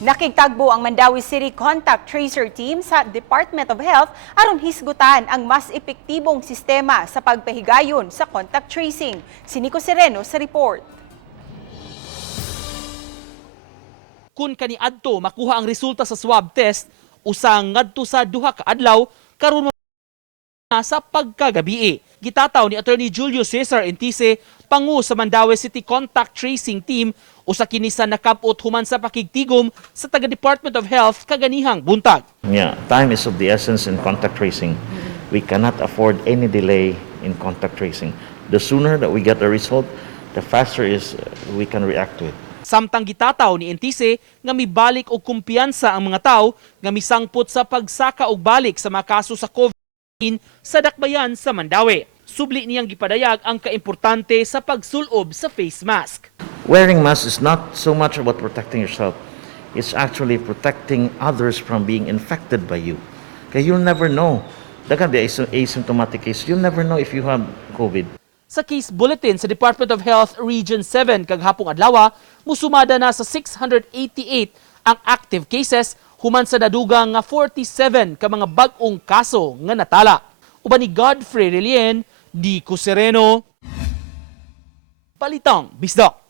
Nakigtagbo ang Mandawi City Contact Tracer Team sa Department of Health aron hisgutan ang mas epektibong sistema sa pagpahigayon sa contact tracing. Si Nico Sereno sa report. Kung kaniadto makuha ang resulta sa swab test, usang ngadto sa duha ka adlaw karon na sa pagkagabi. Gitataw ni Attorney Julio Cesar Entice, pangu sa Mandawi City Contact Tracing Team, usa kini sa nakapot human sa pakigtigom sa taga Department of Health kaganihang buntag. Yeah, time is of the essence in contact tracing. We cannot afford any delay in contact tracing. The sooner that we get the result, the faster is we can react to it. Samtang gitataw ni Entice nga mibalik og kumpiyansa ang mga tao nga misangpot sa pagsaka og balik sa mga kaso sa COVID sa dakbayan sa Mandawi. Subli niyang gipadayag ang kaimportante sa pagsulob sa face mask. Wearing mask is not so much about protecting yourself. It's actually protecting others from being infected by you. Okay, you'll never know. There can be asymptomatic case. You'll never know if you have COVID. Sa case bulletin sa Department of Health Region 7 kaghapong adlaw, musumada na sa 688 ang active cases human sa dadugang nga 47 ka mga bag-ong kaso nga natala. Uban ni Godfrey Relien, Nico Sereno, Balitang Bisdak.